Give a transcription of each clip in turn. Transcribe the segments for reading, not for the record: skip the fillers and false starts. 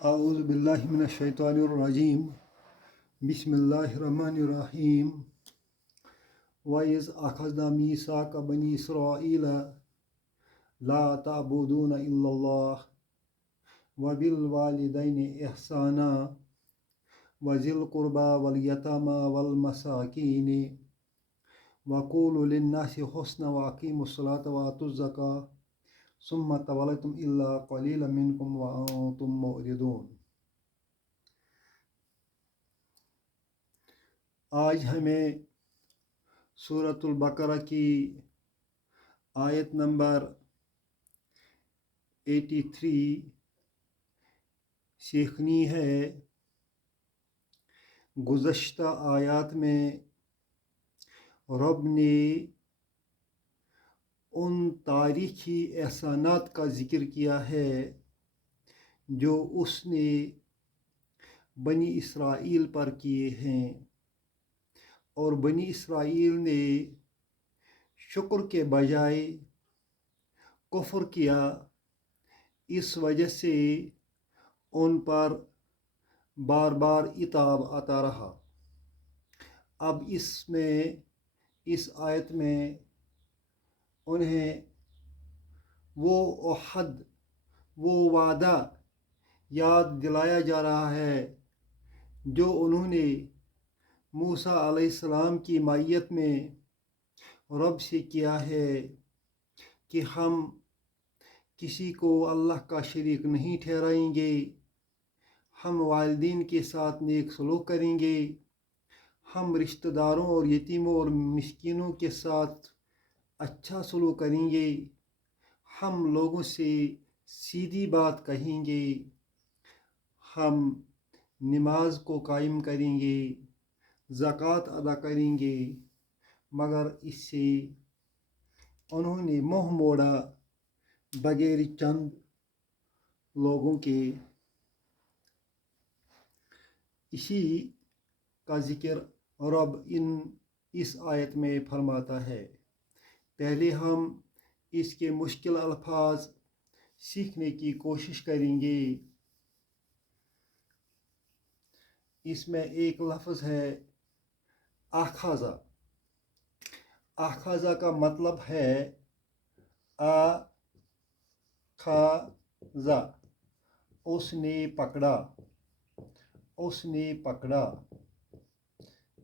اعوذ باللہ من الشیطان الرجیم بسم اللہ الرحمن الرحیم وَإِذْ أَخَذْنَا مِيثَاقَ بَنِي إِسْرَائِيلَ لَا تَعْبُدُونَ إِلَّا اللَّهَ وَبِالْوَالِدَيْنِ إِحْسَانًا وَذِي الْقُرْبَى وَالْيَتَامَى وَالْمَسَاكِينِ وَقُولُوا لِلنَّاسِ حُسْنًا وَأَقِيمُوا الصَّلَاةَ وَآتُوا الزَّكَاةَ ثُمَّ تَوَلَّيْتُمْ إِلَّا قَلِيلًا مِنْكُمْ وَأَنْتُمْ مُعْرِضُونَ۔ آج ہمیں سورۃ البقرہ کی آیت نمبر 83 سیکھنی ہے۔ گزشتہ آیات میں رب نے ان تاریخی احسانات کا ذکر کیا ہے جو اس نے بنی اسرائیل پر کیے ہیں، اور بنی اسرائیل نے شکر کے بجائے کفر کیا، اس وجہ سے ان پر بار بار عذاب آتا رہا۔ اب اس آیت میں انہیں وہ عہد، وہ وعدہ یاد دلایا جا رہا ہے جو انہوں نے موسیٰ علیہ السلام کی معیت میں رب سے کیا ہے کہ ہم کسی کو اللہ کا شریک نہیں ٹھہرائیں گے، ہم والدین کے ساتھ نیک سلوک کریں گے، ہم رشتہ داروں اور یتیموں اور مسکینوں کے ساتھ اچھا سلوک کریں گے، ہم لوگوں سے سیدھی بات کہیں گے، ہم نماز کو قائم کریں گے، زکوٰۃ ادا کریں گے، مگر اس سے انہوں نے منہ موڑا بغیر چند لوگوں کے۔ اسی کا ذکر رب اس آیت میں فرماتا ہے۔ پہلے ہم اس کے مشکل الفاظ سیکھنے کی کوشش کریں گے۔ اس میں ایک لفظ ہے اخذ۔ اخذ کا مطلب ہے اخذ، اس نے پکڑا، اس نے پکڑا،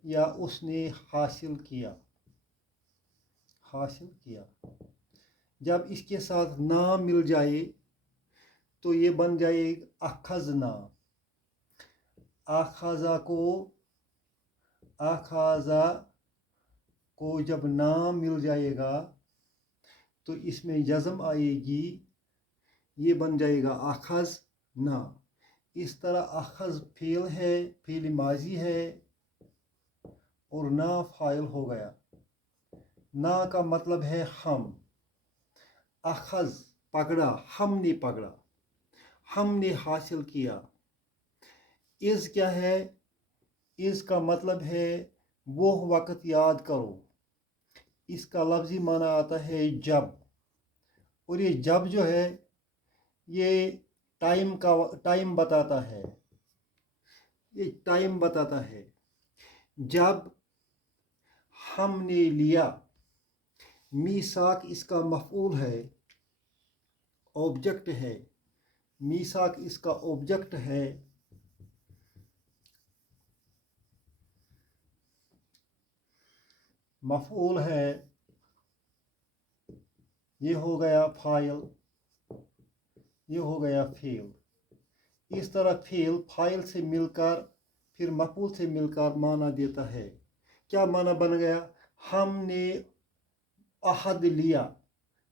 یا اس نے حاصل کیا۔ جب اس کے ساتھ نام مل جائے تو یہ بن جائے اخذنا۔ اخذ کو جب نام مل جائے گا تو اس میں جزم آئے گی، یہ بن جائے گا اخذنا۔ اس طرح اخذ فعل ہے، فعل ماضی ہے، اور نا فاعل ہو گیا۔ نا کا مطلب ہے ہم۔ اخذ پکڑا، ہم نے پکڑا، ہم نے حاصل کیا۔ از کیا ہے؟ از کا مطلب ہے وہ وقت یاد کرو۔ اس کا لفظی معنی آتا ہے جب، اور یہ جب جو ہے یہ ٹائم بتاتا ہے، یہ ٹائم بتاتا ہے۔ جب ہم نے لیا، میثاق اس کا مفعول ہے، آبجیکٹ ہے، میثاق اس کا آبجیکٹ ہے۔ مفعول ہے، یہ ہو گیا فاعل، یہ ہو گیا فعل۔ اس طرح فعل فاعل سے مل کر پھر مفعول سے مل کر معنی دیتا ہے۔ کیا معنی بن گیا؟ ہم نے عہد لیا۔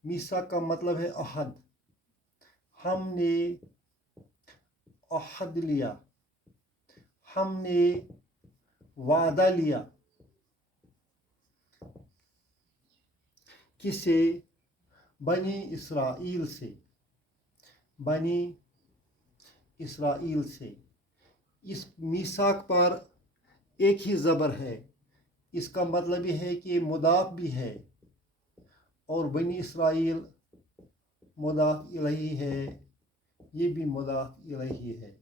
میثاق کا مطلب ہے عہد۔ ہم نے عہد لیا، ہم نے وعدہ لیا۔ کس سے؟ بنی اسرائیل سے، بنی اسرائیل سے۔ اس میثاق پر ایک ہی زبر ہے، اس کا مطلب یہ ہے کہ یہ مضاف بھی ہے، اور بنی اسرائیل مضاف الیہ ہے، یہ بھی مضاف الیہ ہے۔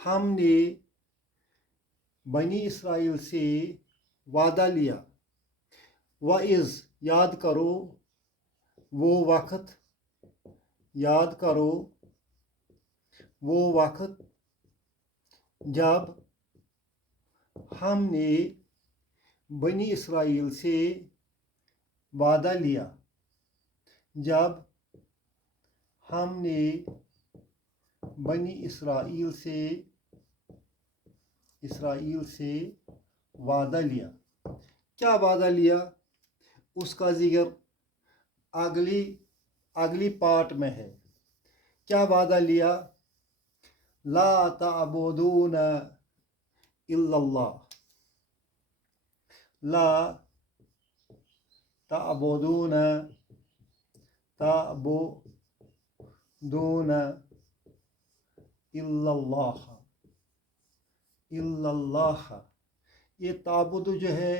ہم نے بنی اسرائیل سے وعدہ لیا. وَإِذْ یاد کرو وہ وقت، یاد کرو وہ وقت جب ہم نے بنی اسرائیل سے وعدہ لیا، جب ہم نے بنی اسرائیل سے وعدہ لیا. کیا وعدہ لیا؟ اس کا ذکر اگلی پارٹ میں ہے. کیا وعدہ لیا؟ لا تعبدون الا اللہ، لا تعبدون الا اللہ. یہ تعبد جو ہے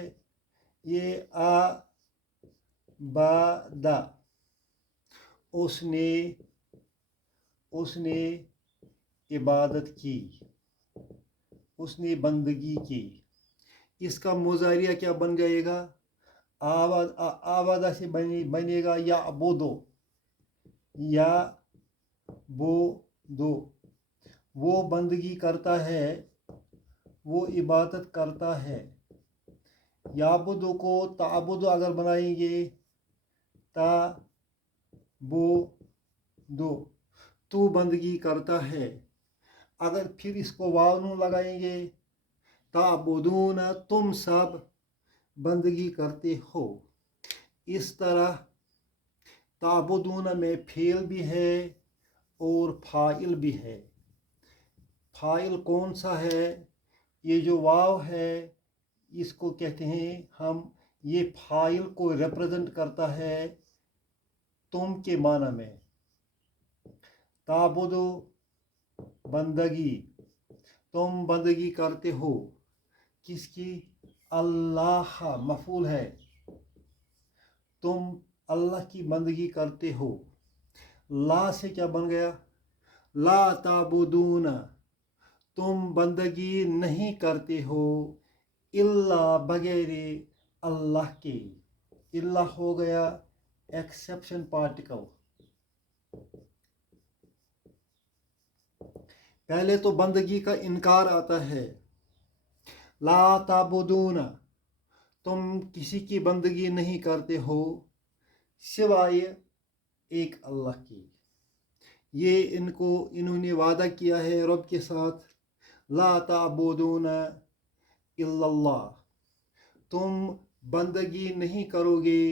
یہ عبادہ، اس نے عبادت کی، اس نے بندگی کی. اس کا مضارعہ کیا بن جائے گا؟ آبادہ سے بنے گا یا عبودو، یا بودو. وہ بندگی کرتا ہے، وہ عبادت کرتا ہے. یعبدو کو تعبد اگر بنائیں گے تعبدو، تو بندگی کرتا ہے. اگر پھر اس کو واو نون لگائیں گے تعبدون، تم سب بندگی کرتے ہو. اس طرح تعبدون میں فعل بھی ہے اور فاعل بھی ہے. فاعل کون سا ہے؟ یہ جو واو ہے اس کو کہتے ہیں ہم، یہ فاعل کو ریپرزنٹ کرتا ہے تم کے معنی میں. تعبدو بندگی، تم بندگی کرتے ہو. کس کی؟ اللہ، مفعول ہے. تم اللہ کی بندگی کرتے ہو. لا سے کیا بن گیا؟ لا تعبدون، تم بندگی نہیں کرتے ہو الا بغیر اللہ کے. اللہ ہو گیا ایکسیپشن پارٹیکل. پہلے تو بندگی کا انکار آتا ہے. لا تعبدون، تم کسی کی بندگی نہیں کرتے ہو سوائے ایک اللہ کی. یہ انہوں نے وعدہ کیا ہے رب کے ساتھ. لا تعبدون الا اللہ، تم بندگی نہیں کرو گے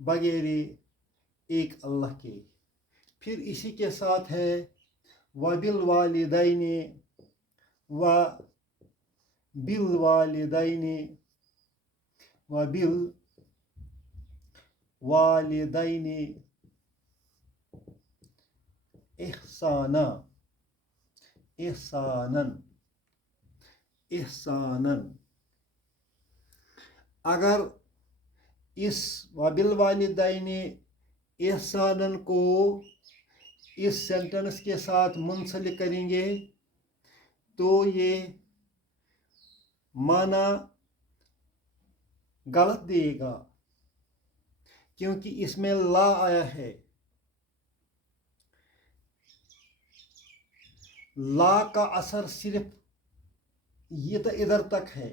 بغیر ایک اللہ کے. پھر اسی کے ساتھ ہے وَبِالْوَالِدَيْنِ احسانا. اگر اس وَبِالْوَالِدَيْنِ احسانا کو اس سینٹنس کے ساتھ منسلک کریں گے تو یہ معنی غلط دے گا، کیونکہ اس میں لا آیا ہے. لا کا اثر صرف یہ تو ادھر تک ہے.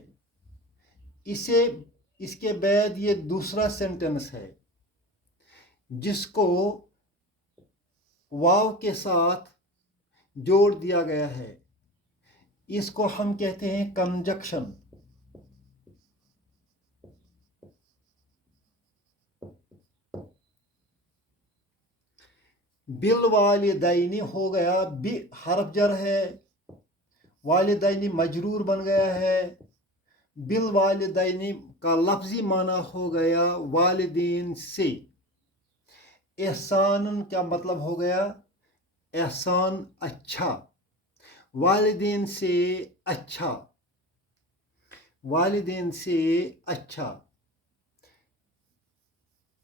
اس کے بعد یہ دوسرا سینٹنس ہے جس کو واو کے ساتھ جوڑ دیا گیا ہے. اس کو ہم کہتے ہیں کنجکشن. بالوالدین ہو گیا، بی حرف جر ہے، والدین مجرور بن گیا ہے. بالوالدین کا لفظی معنی ہو گیا والدین سے. احسان کیا مطلب ہو گیا؟ احسان اچھا. والدین سے اچھا، والدین سے اچھا.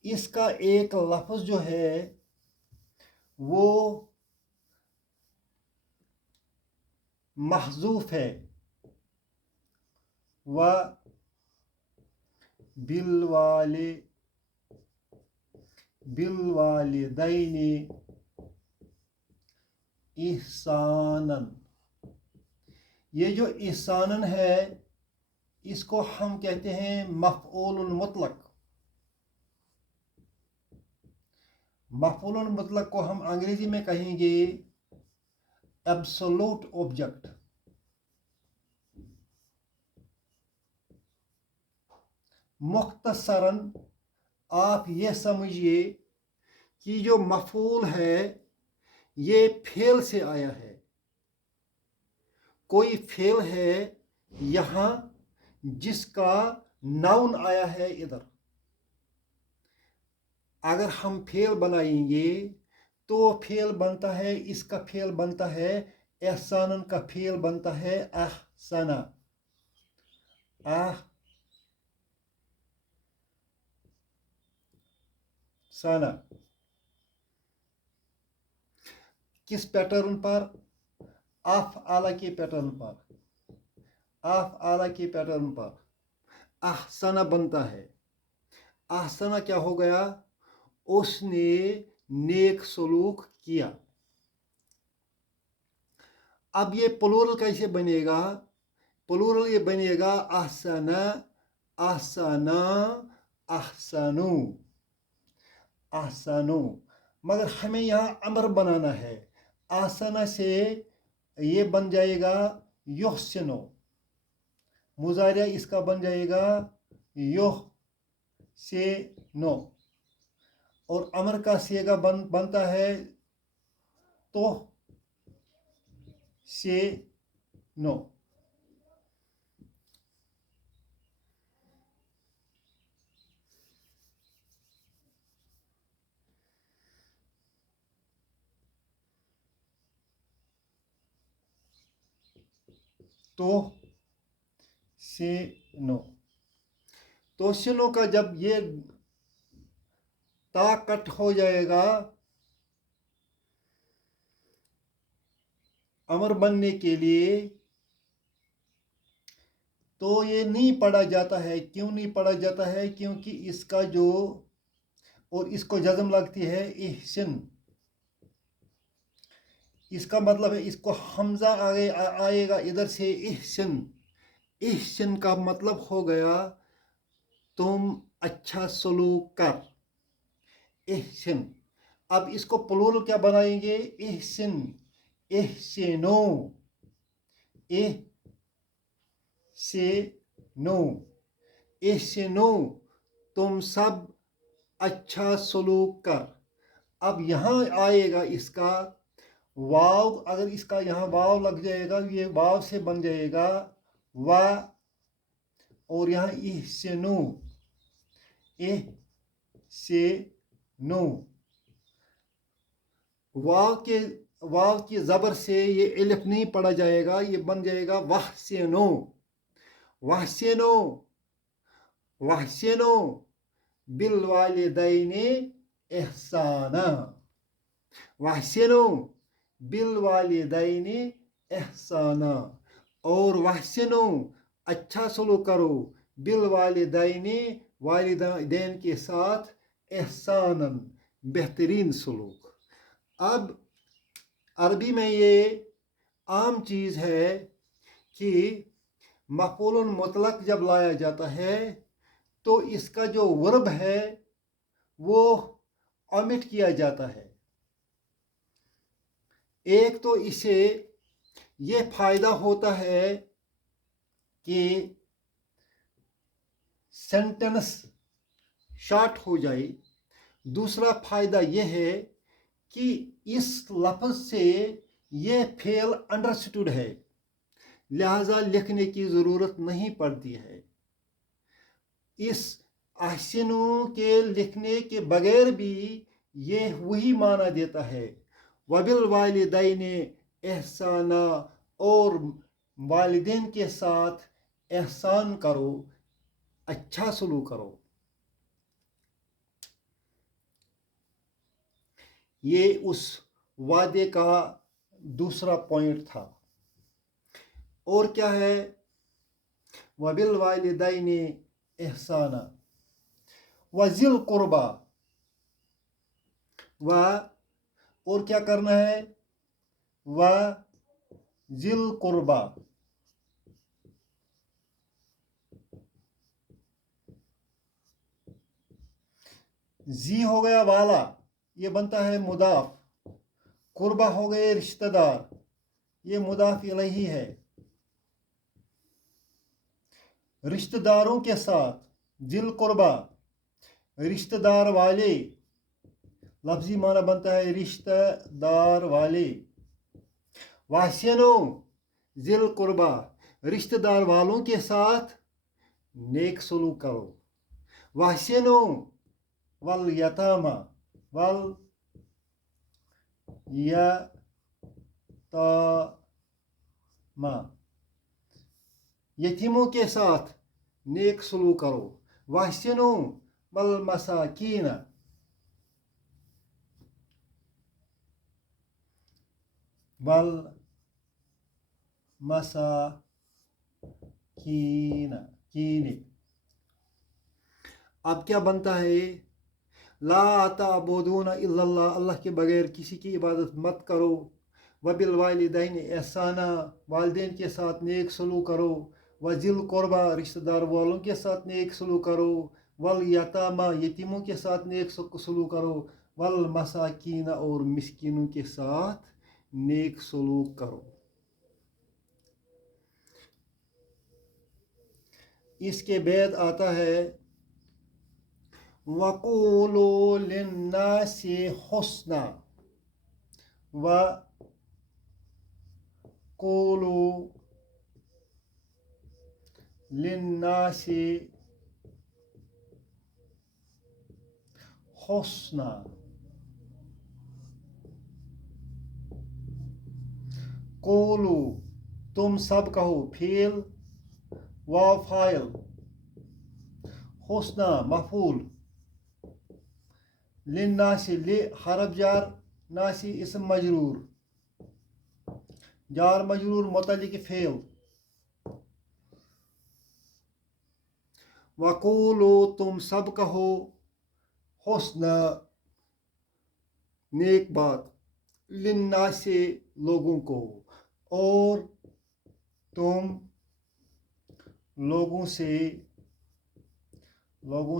اس کا ایک لفظ جو ہے وہ محذوف ہے، و بالوالدین احساناً. یہ جو احساناً ہے اس کو ہم کہتے ہیں مفعول مطلق. مفعول مطلق کو ہم انگریزی میں کہیں گے ایبسولوٹ آبجیکٹ. مختصراً آپ یہ سمجھیے کہ جو مفعول ہے یہ فعل سے آیا ہے. کوئی فعل ہے یہاں جس کا ناؤن آیا ہے ادھر. اگر ہم فعل بنائیں گے تو فعل بنتا ہے، اس کا فعل بنتا ہے، احسانن کا فعل بنتا ہے احسنا. احسنا کس پیٹرن پر؟ افعل کے پیٹرن پر. افعل کے پیٹرن پر احسنا بنتا ہے. احسنا کیا ہو گیا؟ اس نے نیک سلوک کیا. اب یہ پلورل کیسے بنے گا؟ پلورل یہ بنے گا احسنا، احسنا، احسنو، احسنو. مگر ہمیں یہاں امر بنانا ہے. احسنا سے یہ بن جائے گا یحسنو. مضارع اس کا بن جائے گا یحسنو. اور امر کا صیغہ بنتا ہے تحسنو. تحسنو. تحسنو کا جب یہ تا کٹ ہو جائے گا امر بننے کے لیے تو یہ نہیں پڑھا جاتا ہے. کیوں نہیں پڑھا جاتا ہے؟ کیونکہ اس کا جو اور اس کو جزم لگتی ہے احسن. اس کا مطلب ہے اس کو حمزہ آئے گا ادھر سے احسن. احسن کا مطلب ہو گیا تم اچھا سلوک کر. احسن. اب اس کو پلورل کیا بنائیں گے؟ احسن، احسنو، احسنو، احسنو. تم سب اچھا سلوک کر. اب یہاں آئے گا اس کا واو. اگر اس کا یہاں واو لگ جائے گا یہ واو سے بن جائے گا و. اور یہاں احسنو، احسنو. واو کی زبر سے یہ الف نہیں پڑھا جائے گا، یہ بن جائے گا وحسنو. وحسنو، وحسنو بالوالدین احسانا. وحسنو بالوالدین احسانا. اور وحسنو اچھا سلوک کرو، بالوالدین والدین کے ساتھ، احسانا بہترین سلوک. اب عربی میں یہ عام چیز ہے کہ مفعول مطلق جب لایا جاتا ہے تو اس کا جو ورب ہے وہ omit کیا جاتا ہے. ایک تو اسے یہ فائدہ ہوتا ہے کہ سینٹنس شارٹ ہو جائے. دوسرا فائدہ یہ ہے کہ اس لفظ سے یہ فعل انڈرسٹوڈ ہے، لہذا لکھنے کی ضرورت نہیں پڑتی ہے. اس احسنو کے لکھنے کے بغیر بھی یہ وہی معنی دیتا ہے وبالوالدین احسانا. اور والدین کے ساتھ احسان کرو، اچھا سلوک کرو. یہ اس وعدے کا دوسرا پوائنٹ تھا. اور کیا ہے؟ وَبِالْوَالِدَيْنِ احسانا وَذِي الْقُرْبَى اور کیا کرنا ہے؟ وَذِي الْقُرْبَى زی ہو گیا والا، یہ بنتا ہے مضاف، قربہ ہو گئے رشتہ دار، یہ مضاف الیہ ہے۔ رشتہ داروں کے ساتھ ذل قربہ، رشتہ دار والے، لفظی معنی بنتا ہے رشتہ دار والے۔ وَأَحْسِنُوا ذِل قربہ، رشتہ دار والوں کے ساتھ نیک سلوک کرو۔ وَأَحْسِنُوا وَالْيَتَامَى یتیموں کے ساتھ نیک سلوک کرو۔ وَأَحْسِنُوا وَالْمَسَاكِينَ اب کیا بنتا ہے؟ لا تعبدون الا اللہ، اللہ کے بغیر کسی کی عبادت مت کرو۔ وبالوالدین احسانا، والدین کے ساتھ نیک سلوک کرو۔ وذی القربى، رشتہ دار والوں کے ساتھ نیک سلوک کرو۔ والیتامی، یتیموں کے ساتھ نیک سلوک کرو۔ والمساکین، اور مسکینوں کے ساتھ نیک سلوک کرو۔ اس کے بعد آتا ہے وَقُولُوا لِلنَّاسِ حُسْنًا، وَقُولُوا لِلنَّاسِ حُسْنًا، قولو تم سب کہو، فعل و فاعل، حسنہ مفعول، للناس حرف جار، ناسی اسم مجرور، جار مجرور متعلق فعل۔ وقولو تم سب کہو، حسنہ نیک بات، للناس لوگوں کو، اور تم لوگوں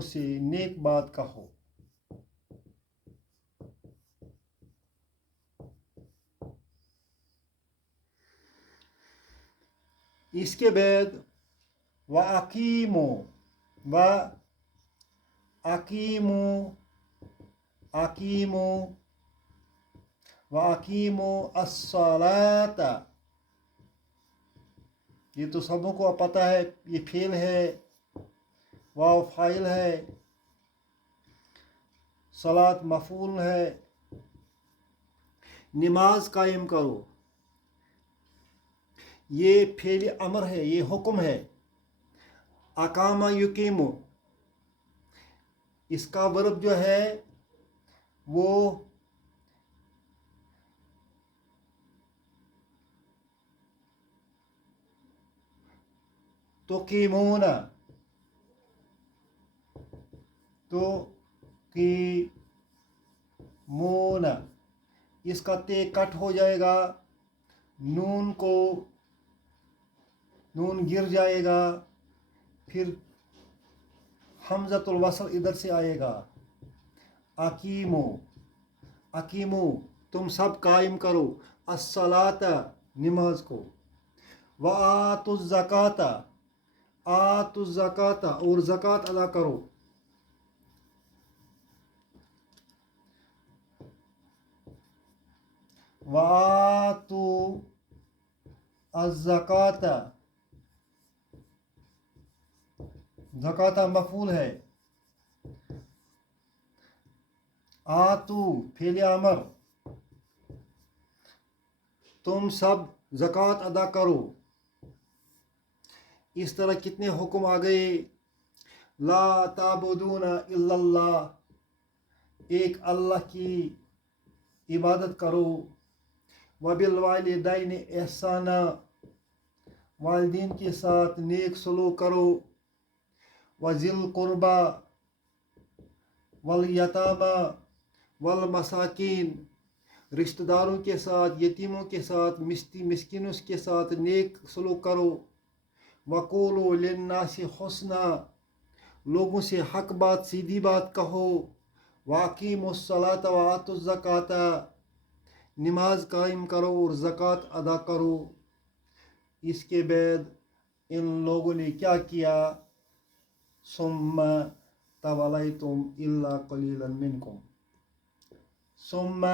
سے نیک بات کہو۔ اس کے بعد وَأَقِیمُوا الصَّلَاةَ، یہ تو سبوں کو پتہ ہے، یہ فعل ہے، واو فاعل ہے، صلاۃ مفعول ہے۔ نماز قائم کرو، یہ فعل امر ہے، یہ حکم ہے۔ اقامہ یقیمو، اس کا ورب جو ہے وہ تقیمون، اس کا تے کٹ ہو جائے گا، نون گر جائے گا، پھر حمزۃ الوصل ادھر سے آئے گا۔ اقیمو تم سب قائم کرو، الصلاۃ نماز کو، وآتوا الزکاۃ اور زکوٰۃ ادا کرو۔ وآتوا الزکاۃ، زکوٰۃ مفعول ہے، آتو فعل امر، تم سب زکوٰۃ ادا کرو۔ اس طرح کتنے حکم آ گئے؟ لا تعبدون الا اللہ، ایک اللہ کی عبادت کرو۔ وبالوالدین احسانا، والدین کے ساتھ نیک سلوک کرو، وذی القربا والیتامی والمساکین، رشتہ داروں کے ساتھ، یتیموں کے ساتھ، مسکینوں کے ساتھ نیک سلوک کرو، وقولوا للناس حسنا، لوگوں سے حق بات سیدھی بات کہو، واقیموا الصلاۃ وآتوا الزکوٰۃ، نماز قائم کرو اور زکوٰۃ ادا کرو۔ اس کے بعد ان لوگوں نے کیا کیا؟ ثم تولیتم الا قلیلا منکم، ثم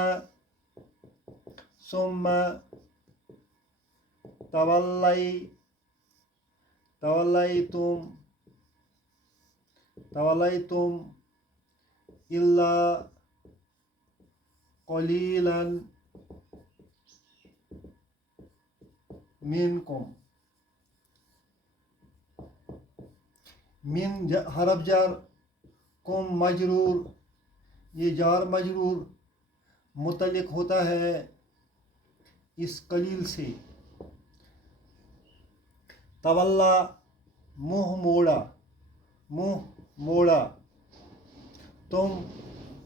تولیتم الا قلیلا منکم، من حرف جر، کم مجرور، یہ جار مجرور متعلق ہوتا ہے اس قلیل سے۔ تولا، منہ موڑا،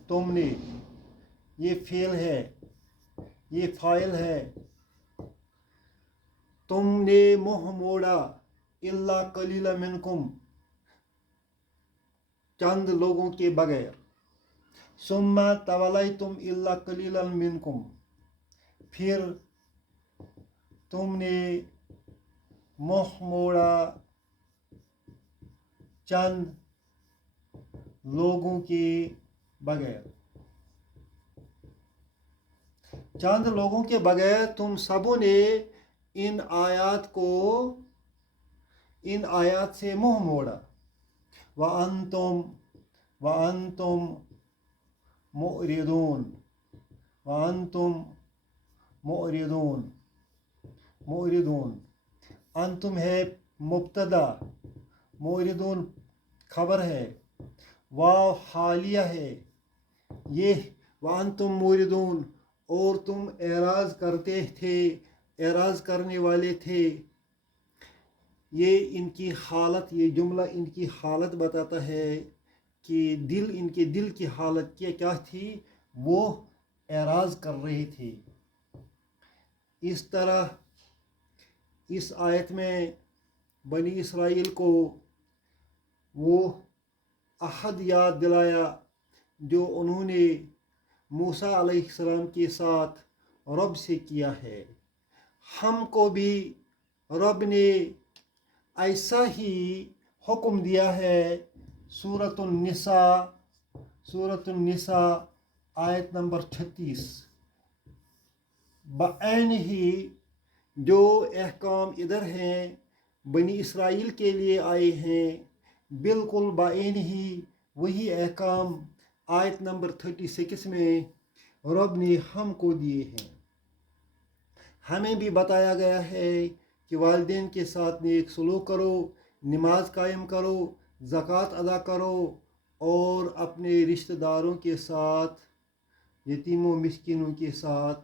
تم نے، یہ فعل ہے، یہ فاعل ہے، تم نے منہ موڑا، الا قلیلا منکم، چند لوگوں کے بغیر، ثم تولیتم الا قلیلا منکم، پھر تم نے منہ موڑا چند لوگوں کے بغیر، چند لوگوں کے بغیر تم سبوں نے ان آیات سے منہ موڑا، وَأَنْتُمْ مُعْرِضُونَ، انتم ہے مبتدا، معرضون خبر ہے، واو حالیہ ہے، یہ وَأَنْتُمْ مُعْرِضُونَ، اور تم اعراض کرتے تھے، اعراض کرنے والے تھے۔ یہ ان کی حالت، یہ جملہ ان کی حالت بتاتا ہے کہ ان کے دل کی حالت کیا تھی، وہ اعراض کر رہے تھے۔ اس طرح اس آیت میں بنی اسرائیل کو وہ عہد یاد دلایا جو انہوں نے موسیٰ علیہ السلام کے ساتھ رب سے کیا ہے۔ ہم کو بھی رب نے ایسا ہی حکم دیا ہے۔ سورۃ النساء آیت نمبر 36، بعین ہی جو احکام ادھر ہیں بنی اسرائیل کے لیے آئے ہیں، بالکل بعین ہی وہی احکام آیت نمبر 36 میں رب نے ہم کو دیے ہیں۔ ہمیں بھی بتایا گیا ہے کہ والدین کے ساتھ نیک سلوک کرو، نماز قائم کرو، زکوٰۃ ادا کرو، اور اپنے رشتہ داروں کے ساتھ، یتیموں مسکینوں کے ساتھ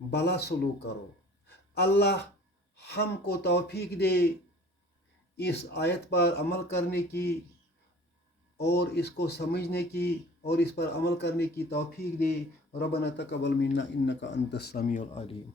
بھلا سلوک کرو۔ اللہ ہم کو توفیق دے اس آیت پر عمل کرنے کی، اور اس کو سمجھنے کی، اور اس پر عمل کرنے کی توفیق دے۔ ربنا تقبل منا انک انت السمیع العلیم۔